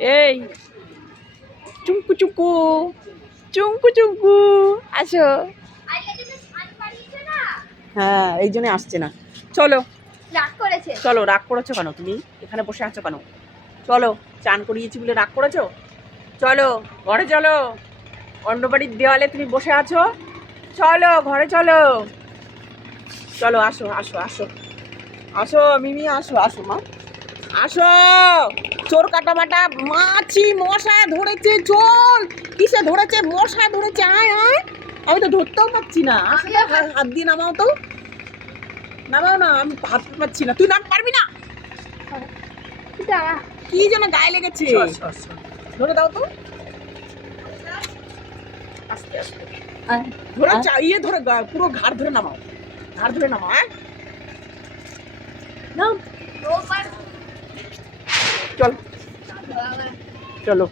এই চুমকু চুমকু চুমকু চুমকু আসো। হ্যাঁ এই জন্য আসছে না। চলো রাগ করেছে। চলো, রাগ করেছো কেন? তুমি এখানে বসে আছো কেন? চলো, চান করিয়েছি বলে রাগ করেছো? চলো ঘরে চলো, অন্য বাড়ির দেওয়ালে তুমি বসে আছো। চলো ঘরে চলো, চলো আসো আসো আসো আসো মিমি, আসো আসো মা, আসো। চোর কাটা মাটা মাছি মশা ধরেছে, চোর কিসে ধরেছে? মশা ধরেছে, আয় আয়। আমি তো ধরতেও পারছি না। হাত দিয়ে নামাও তো, নামাও না, আমি হাত পাচ্ছি না। তুই নাম পারবি না, কি যেন গায়ে লেগেছে। ধরে দাও তো, আস্তে আস্তে ধরে চাইয়ে ধরে পুরো ঘাড় ধরে নামাও, ঘাড় ধরে নামাও। হ্যাঁ নাও, চল চলো।